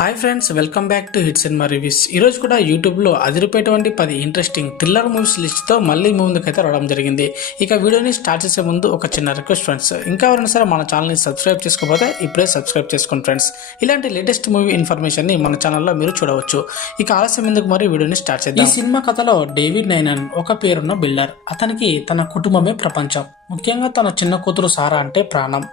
Hi friends, welcome back to hit cinema reviews. ఈరోజు కూడా యూట్యూబ్లో అదిరిపోయేటువంటి 10 ఇంట్రెస్టింగ్ థ్రిల్లర్ మూవీస్ లిస్ట్తో మళ్ళీ మీ ముందుకైతే రావడం జరిగింది. ఇక వీడియోని స్టార్ట్ చేసే ముందు ఒక చిన్న రిక్వెస్ట్ ఫ్రెండ్స్, ఇంకా ఎవరైనా సరే మన ఛానల్ని సబ్స్క్రైబ్ చేసుకోకపోతే ఇప్పుడే సబ్స్క్రైబ్ చేసుకోండి ఫ్రెండ్స్. ఇలాంటి లేటెస్ట్ మూవీ ఇన్ఫర్మేషన్ని మన ఛానల్లో మీరు చూడవచ్చు. ఇక ఆలస్యం ఎందుకు మరి వీడియోని స్టార్ట్ చేద్దాం. ఈ సినిమా కథలో డేవిడ్ నైనన్ ఒక పేరున్న బిల్డర్. అతనికి తన కుటుంబమే ప్రపంచం, ముఖ్యంగా తన చిన్న కూతురు సారా అంటే ప్రాణం.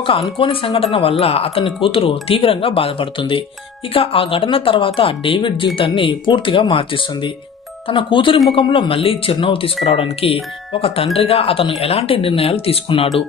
ఒక అనుకోని సంఘటన వల్ల అతని కూతురు తీవ్రంగా బాధపడుతుంది. ఇక ఆ ఘటన తర్వాత డేవిడ్ జీవితాన్ని పూర్తిగా మార్చేస్తుంది. తన కూతురి ముఖంలో మళ్లీ చిరునవ్వు తీసుకురావడానికి ఒక తండ్రిగా అతను ఎలాంటి నిర్ణయాలు తీసుకున్నాడు,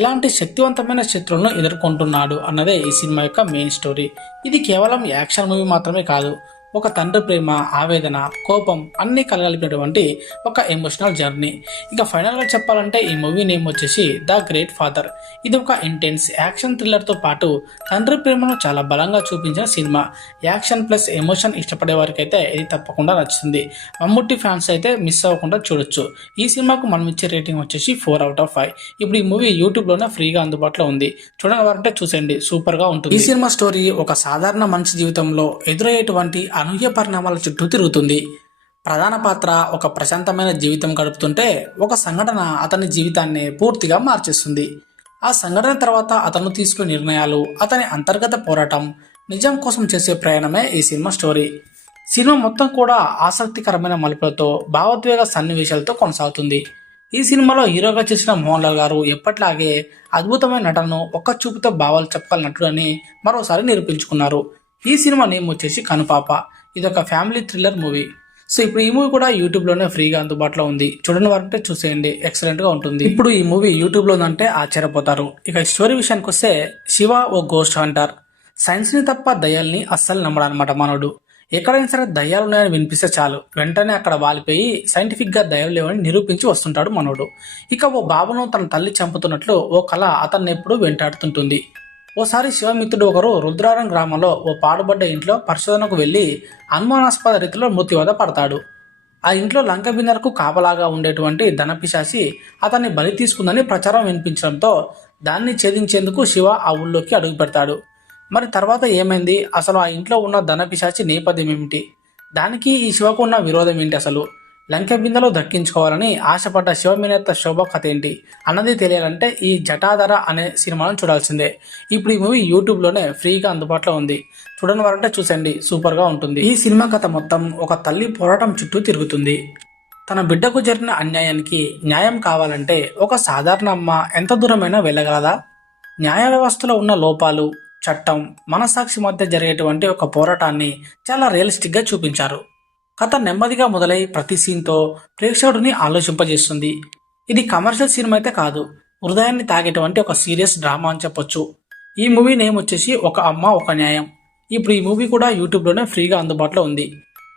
ఎలాంటి శక్తివంతమైన శత్రువులను ఎదుర్కొంటున్నాడు అన్నదే ఈ సినిమా యొక్క మెయిన్ స్టోరీ. ఇది కేవలం యాక్షన్ మూవీ మాత్రమే కాదు, ఒక తండ్రి ప్రేమ, ఆవేదన, కోపం అన్ని కలగలిపినటువంటి ఒక ఎమోషనల్ జర్నీ. ఇక ఫైనల్గా చెప్పాలంటే ఈ మూవీ నేమ్ వచ్చేసి ద గ్రేట్ ఫాదర్. ఇది ఒక ఇంటెన్స్ యాక్షన్ థ్రిల్లర్తో పాటు తండ్రి ప్రేమను చాలా బలంగా చూపించిన సినిమా. యాక్షన్ ప్లస్ ఎమోషన్ ఇష్టపడే వారికి అయితే ఇది తప్పకుండా నచ్చుతుంది. మమ్ముట్టి ఫ్యాన్స్ అయితే మిస్ అవ్వకుండా చూడొచ్చు. ఈ సినిమాకు మనం ఇచ్చే రేటింగ్ వచ్చేసి 4/5. ఇప్పుడు ఈ మూవీ యూట్యూబ్లోనే ఫ్రీగా అందుబాటులో ఉంది. చూడని వారంటే చూసేయండి, సూపర్గా ఉంటుంది. ఈ సినిమా స్టోరీ ఒక సాధారణ మనిషి జీవితంలో ఎదురయ్యేటువంటి అనూహ్య పరిణామాల చుట్టూ తిరుగుతుంది. ప్రధాన పాత్ర ఒక ప్రశాంతమైన జీవితం గడుపుతుంటే ఒక సంఘటన అతని జీవితాన్ని పూర్తిగా మార్చేస్తుంది. ఆ సంఘటన తర్వాత అతను తీసుకునే నిర్ణయాలు, అతని అంతర్గత పోరాటం, నిజం కోసం చేసే ప్రయాణమే ఈ సినిమా స్టోరీ. సినిమా మొత్తం కూడా ఆసక్తికరమైన మలుపులతో, భావోద్వేగ సన్నివేశాలతో కొనసాగుతుంది. ఈ సినిమాలో హీరోగా చేసిన మోహన్ లాల్ గారు ఎప్పట్లాగే అద్భుతమైన నటనను ఒక్క చూపుతో భావాలు చెప్పగల నటుడని మరోసారి నిరూపించుకున్నారు. ఈ సినిమా నేమ్ వచ్చేసి కనుపాప. ఇది ఒక ఫ్యామిలీ థ్రిల్లర్ మూవీ. సో ఇప్పుడు ఈ మూవీ కూడా యూట్యూబ్లోనే ఫ్రీగా అందుబాటులో ఉంది. చూడని వారంటే చూసేయండి, ఎక్సలెంట్గా ఉంటుంది. ఇప్పుడు ఈ మూవీ యూట్యూబ్లో ఉందంటే ఆశ్చర్యపోతారు. ఇక స్టోరీ విషయానికి వస్తే, శివ ఓ గోస్ట్ హంటర్. సైన్స్ని తప్ప దయ్యాల్ని అస్సలు నమ్మడనమాట మనోడు. ఎక్కడైనా సరే దయ్యాలు ఉన్నాయని వినిపిస్తే చాలు వెంటనే అక్కడ వాలిపోయి సైంటిఫిక్గా దయ్యాలు లేవని నిరూపించి వస్తుంటాడు మనోడు. ఇక ఓ బాబును తన తల్లి చంపుతున్నట్లు ఓ కళ అతన్ని ఎప్పుడూ వెంటాడుతుంటుంది. ఓసారి శివమిత్రుడు ఒకరు రుద్రారం గ్రామంలో ఓ పాడుబడ్డ ఇంట్లో పరిశోధనకు వెళ్లి అనుమానాస్పద రీతిలో మృత్యువద పడతాడు. ఆ ఇంట్లో లంక బిందెలకు కాపలాగా ఉండేటువంటి ధనపిశాచి అతన్ని బలి తీసుకుందని ప్రచారం వినిపించడంతో దాన్ని ఛేదించేందుకు శివ ఆ ఊళ్ళోకి అడుగు పెడతాడు. మరి తర్వాత ఏమైంది, అసలు ఆ ఇంట్లో ఉన్న ధనపిశాచి నేపథ్యం ఏమిటి, దానికి ఈ శివకు ఉన్న విరోధం ఏంటి, అసలు లంక బిందెలో దక్కించుకోవాలని ఆశపడ్డ శివమేనేత్త శోభ కథ ఏంటి అన్నది తెలియాలంటే ఈ జటాధర అనే సినిమాను చూడాల్సిందే. ఇప్పుడు ఈ మూవీ యూట్యూబ్లోనే ఫ్రీగా అందుబాటులో ఉంది. చూడని వారంటే చూసండి, సూపర్గా ఉంటుంది. ఈ సినిమా కథ మొత్తం ఒక తల్లి పోరాటం చుట్టూ తిరుగుతుంది. తన బిడ్డకు జరిగిన అన్యాయానికి న్యాయం కావాలంటే ఒక సాధారణ అమ్మ ఎంత దూరమైనా వెళ్ళగలదా? న్యాయ వ్యవస్థలో ఉన్న లోపాలు, చట్టం, మనసాక్షి మధ్య జరిగేటువంటి ఒక పోరాటాన్ని చాలా రియలిస్టిక్గా చూపించారు. కథ నెమ్మదిగా మొదలై ప్రతి సీన్తో ప్రేక్షకుడిని ఆలోచింపజేస్తుంది. ఇది కమర్షియల్ సినిమా అయితే కాదు, హృదయాన్ని తాగేటువంటి ఒక సీరియస్ డ్రామా అని చెప్పొచ్చు. ఈ మూవీ నేమ్ వచ్చేసి ఒక అమ్మ ఒక న్యాయం. ఇప్పుడు ఈ మూవీ కూడా యూట్యూబ్లోనే ఫ్రీగా అందుబాటులో ఉంది.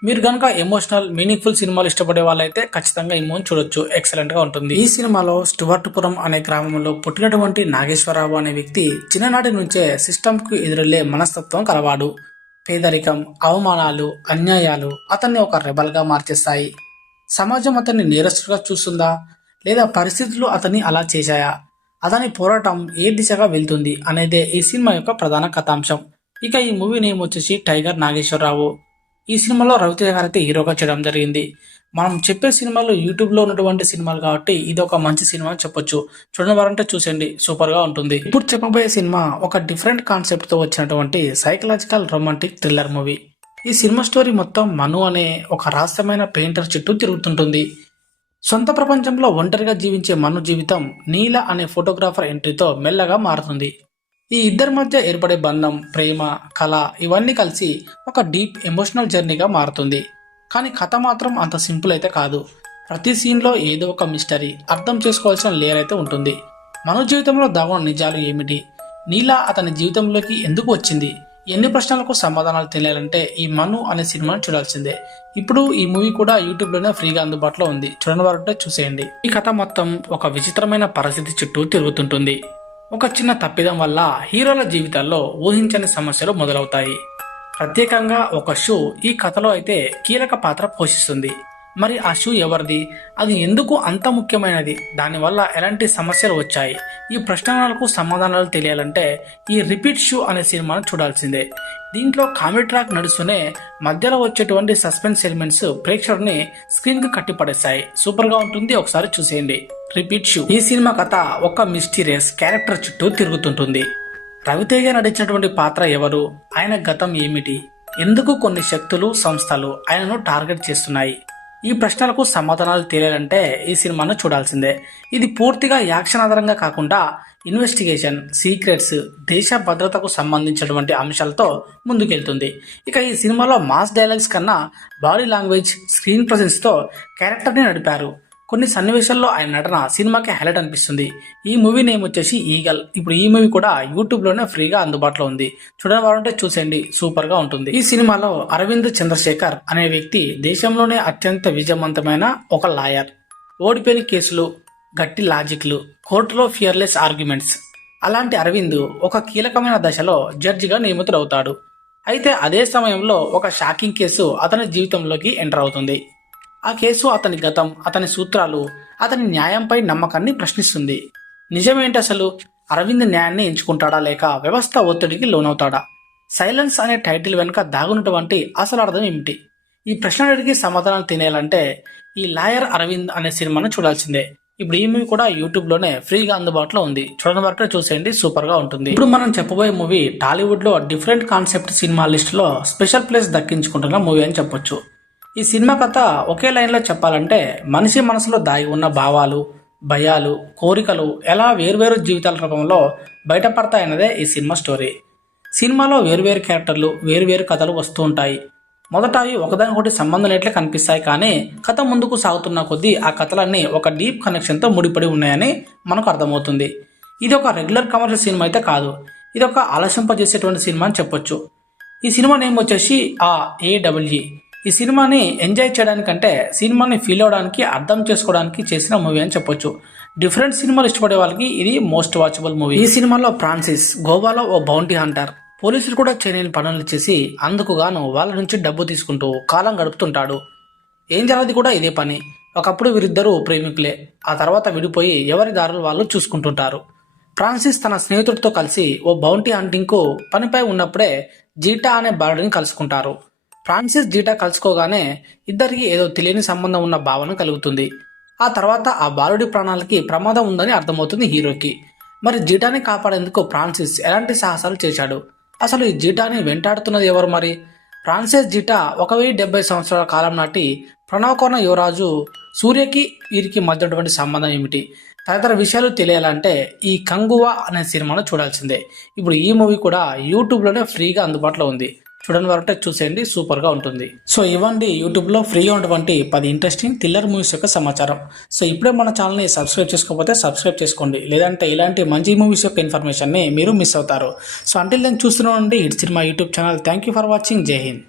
మీరు కనుక ఎమోషనల్ మీనింగ్ఫుల్ సినిమాలు ఇష్టపడే వాళ్ళైతే ఖచ్చితంగా ఈ మూవీ చూడొచ్చు, ఎక్సలెంట్గా ఉంటుంది. ఈ సినిమాలో స్టువర్ట్పురం అనే గ్రామంలో పుట్టినటువంటి నాగేశ్వరరావు అనే వ్యక్తి చిన్ననాటి నుంచే సిస్టమ్కు ఎదురెళ్లే మనస్తత్వం కలవాడు. పేదరికం, అవమానాలు, అన్యాయాలు అతన్ని ఒక రెబల్గా మార్చేస్తాయి. సమాజం అతన్ని నేరస్తుగా చూస్తుందా, లేదా పరిస్థితులు అతన్ని అలా చేశాయా? అతని పోరాటం ఏ దిశగా వెళ్తుంది అనేదే ఈ సినిమా యొక్క ప్రధాన కథాంశం. ఇక ఈ మూవీ నేమ్ వచ్చేసి టైగర్ నాగేశ్వరరావు. ఈ సినిమాలో రవితేజ గారు అయితే హీరోగా చేయడం జరిగింది. మనం చెప్పే సినిమాలు యూట్యూబ్లో ఉన్నటువంటి సినిమాలు కాబట్టి ఇది ఒక మంచి సినిమా అని చెప్పొచ్చు. చూడని వారంటే చూసండి, సూపర్గా ఉంటుంది. ఇప్పుడు చెప్పబోయే సినిమా ఒక డిఫరెంట్ కాన్సెప్ట్తో వచ్చినటువంటి సైకలాజికల్ రొమాంటిక్ థ్రిల్లర్ మూవీ. ఈ సినిమా స్టోరీ మొత్తం మను అనే ఒక రహస్యమైన పెయింటర్ చుట్టూ తిరుగుతుంటుంది. సొంత ప్రపంచంలో ఒంటరిగా జీవించే మను జీవితం నీల అనే ఫోటోగ్రాఫర్ ఎంట్రీతో మెల్లగా మారుతుంది. ఈ ఇద్దరి మధ్య ఏర్పడే బంధం, ప్రేమ, కళ ఇవన్నీ కలిసి ఒక డీప్ ఎమోషనల్ జర్నీగా మారుతుంది. కానీ కథ మాత్రం అంత సింపుల్ అయితే కాదు. ప్రతి సీన్లో ఏదో ఒక మిస్టరీ, అర్థం చేసుకోవాల్సిన లేయర్ అయితే ఉంటుంది. మను జీవితంలో దాగున్న నిజాలు ఏమిటి, నీలా అతని జీవితంలోకి ఎందుకు వచ్చింది, ఎన్ని ప్రశ్నలకు సమాధానాలు తెలియాలంటే ఈ మను అనే సినిమాను చూడాల్సిందే. ఇప్పుడు ఈ మూవీ కూడా యూట్యూబ్లోనే ఫ్రీగా అందుబాటులో ఉంది. చూడని వారంటే చూసేయండి. ఈ కథ మొత్తం ఒక విచిత్రమైన పరిస్థితి చుట్టూ తిరుగుతుంటుంది. ఒక చిన్న తప్పిదం వల్ల హీరోల జీవితాల్లో ఊహించని సమస్యలు మొదలవుతాయి. ప్రత్యేకంగా ఒక షో ఈ కథలో అయితే కీలక పాత్ర పోషిస్తుంది. మరి ఆ షూ ఎవరిది, అది ఎందుకు అంత ముఖ్యమైనది, దానివల్ల ఎలాంటి సమస్యలు వచ్చాయి, ఈ ప్రశ్నలకు సమాధానాలు తెలియాలంటే ఈ రిపీట్ షూ అనే సినిమాను చూడాల్సిందే. దీంట్లో కామెడీ ట్రాక్ నడుస్తూనే మధ్యలో వచ్చేటువంటి సస్పెన్స్ ఎలిమెంట్స్ ప్రేక్షకుడిని స్క్రీన్ కి కట్టిపడేస్తాయి. సూపర్ గా ఉంటుంది, ఒకసారి చూసేయండి. Repeat shoe. ఈ సినిమా కథ ఒక మిస్టీరియస్ క్యారెక్టర్ చుట్టూ తిరుగుతుంటుంది. రవితేజ నటించినటువంటి పాత్ర ఎవరు, ఆయన గతం ఏమిటి, ఎందుకు కొన్ని శక్తులు సంస్థలు ఆయనను టార్గెట్ చేస్తున్నాయి, ఈ ప్రశ్నలకు సమాధానాలు తెలియాలంటే ఈ సినిమాను చూడాల్సిందే. ఇది పూర్తిగా యాక్షన్ ఆధారంగా కాకుండా ఇన్వెస్టిగేషన్, సీక్రెట్స్, దేశ భద్రతకు సంబంధించినటువంటి అంశాలతో ముందుకెళ్తుంది. ఇక ఈ సినిమాలో మాస్ డైలాగ్స్ కన్నా బాడీ లాంగ్వేజ్, స్క్రీన్ ప్రెజెన్స్ తో క్యారెక్టర్ ని నడిపారు. కొన్ని సన్నివేశాల్లో ఆయన నటన సినిమాకి హైలైట్ అనిపిస్తుంది. ఈ మూవీ నేమ్ వచ్చేసి ఈగల్. ఇప్పుడు ఈ మూవీ కూడా యూట్యూబ్ లోనే ఫ్రీగా అందుబాటులో ఉంది. చూడని వారంటే చూసేయండి, సూపర్ గా ఉంటుంది. ఈ సినిమాలో అరవింద్ చంద్రశేఖర్ అనే వ్యక్తి దేశంలోనే అత్యంత విజయవంతమైన ఒక లాయర్. ఓడిపోయిన కేసులు, గట్టి లాజిక్లు, కోర్టులో ఫియర్లెస్ ఆర్గ్యుమెంట్స్. అలాంటి అరవింద్ ఒక కీలకమైన దశలో జడ్జిగా నియమితుడవుతాడు. అయితే అదే సమయంలో ఒక షాకింగ్ కేసు అతని జీవితంలోకి ఎంటర్ అవుతుంది. ఆ కేసు అతని గతం, అతని సూత్రాలు, అతని న్యాయంపై నమ్మకాన్ని ప్రశ్నిస్తుంది. నిజమేంటి అసలు? అరవింద్ న్యాయాన్ని ఎంచుకుంటాడా లేక వ్యవస్థ ఒత్తిడికి లోనవుతాడా? సైలెన్స్ అనే టైటిల్ వెనుక దాగున్నటువంటి అసలు అర్థం ఏమిటి? ఈ ప్రశ్నలకి సమాధానం తినేయాలంటే ఈ లాయర్ అరవింద్ అనే సినిమాను చూడాల్సిందే. ఇప్పుడు ఈ మూవీ కూడా యూట్యూబ్ లోనే ఫ్రీగా అందుబాటులో ఉంది. చూడని వరకు చూసేయండి, సూపర్ గా ఉంటుంది. ఇప్పుడు మనం చెప్పబోయే మూవీ టాలీవుడ్ లో డిఫరెంట్ కాన్సెప్ట్ సినిమా లిస్ట్ లో స్పెషల్ ప్లేస్ దక్కించుకుంటున్న మూవీ అని చెప్పొచ్చు. ఈ సినిమా కథ ఒకే లైన్లో చెప్పాలంటే మనిషి మనసులో దాగి ఉన్న భావాలు, భయాలు, కోరికలు ఎలా వేర్వేరు జీవితాల రూపంలో బయటపడతాయన్నదే ఈ సినిమా స్టోరీ. సినిమాలో వేర్వేరు క్యారెక్టర్లు, వేర్వేరు కథలు వస్తూ ఉంటాయి. మొదట అవి ఒకదానికొకటి సంబంధం లేట్లే కనిపిస్తాయి, కానీ కథ ముందుకు సాగుతున్న కొద్దీ ఆ కథలన్నీ ఒక డీప్ కనెక్షన్తో ముడిపడి ఉన్నాయని మనకు అర్థమవుతుంది. ఇది ఒక రెగ్యులర్ కమర్షియల్ సినిమా అయితే కాదు, ఇది ఒక ఆలస్యంపజేసేటువంటి సినిమా అని చెప్పొచ్చు. ఈ సినిమా నేమ్ వచ్చేసి AEE. ఈ సినిమాని ఎంజాయ్ చేయడానికంటే సినిమాని ఫీల్ అవడానికి, అర్థం చేసుకోవడానికి చేసిన మూవీ అని చెప్పొచ్చు. డిఫరెంట్ సినిమాలు ఇష్టపడే వాళ్ళకి ఇది మోస్ట్ వాచబుల్ మూవీ. ఈ సినిమాలో ఫ్రాన్సిస్ గోవాలో ఓ బౌంటీ హంటర్. పోలీసులు కూడా చేయలేని పనులు చేసి అందుకు గాను వాళ్ళ నుంచి డబ్బు తీసుకుంటూ కాలం గడుపుతుంటాడు. ఏం జరగదు కూడా ఇదే పని. ఒకప్పుడు వీరిద్దరూ ప్రేమికులే, ఆ తర్వాత విడిపోయి ఎవరి దారులు వాళ్ళు చూసుకుంటుంటారు. ఫ్రాన్సిస్ తన స్నేహితుడితో కలిసి ఓ బౌంటీ హంటింగ్ కు పనిపై ఉన్నప్పుడే జీటా అనే బాలుడిని కలుసుకుంటారు. ఫ్రాన్సిస్ జీటా కలుసుకోగానే ఇద్దరికి ఏదో తెలియని సంబంధం ఉన్న భావన కలుగుతుంది. ఆ తర్వాత ఆ బాలుడి ప్రాణాలకి ప్రమాదం ఉందని అర్థమవుతుంది హీరోకి. మరి జీటాని కాపాడేందుకు ఫ్రాన్సిస్ ఎలాంటి సాహసాలు చేశాడు? అసలు ఈ జీటాని వెంటాడుతున్నది ఎవరు? మరి ఫ్రాన్సిస్ జీటా 1070 సంవత్సరాల కాలం నాటి ప్రణవకోణ యువరాజు సూర్యకి వీరికి మధ్యటువంటి సంబంధం ఏమిటి? తదితర విషయాలు తెలియాలంటే ఈ కంగువా అనే సినిమాను చూడాల్సిందే. ఇప్పుడు ఈ మూవీ కూడా యూట్యూబ్లోనే ఫ్రీగా అందుబాటులో ఉంది. చూడని వారంటే చూసేయండి, సూపర్ గా ఉంటుంది. సో ఇవ్వండి యూట్యూబ్ లో ఫ్రీగా ఉన్నటువంటి 10 ఇంట్రెస్టింగ్ థ్రిల్లర్ మూవీస్ యొక్క సమాచారం. సో ఇప్పుడే మన ఛానల్ ని సబ్స్క్రైబ్ చేసుకోకపోతే సబ్స్క్రైబ్ చేసుకోండి, లేదంటే ఇలాంటి మంచి మూవీస్ యొక్క ఇన్ఫర్మేషన్ ని మీరు మిస్ అవుతారు. సో అంటిల్ దెన్ చూస్తూనే ఉండండి hit cinema YouTube channel. Thank you for watching. జై హింద్.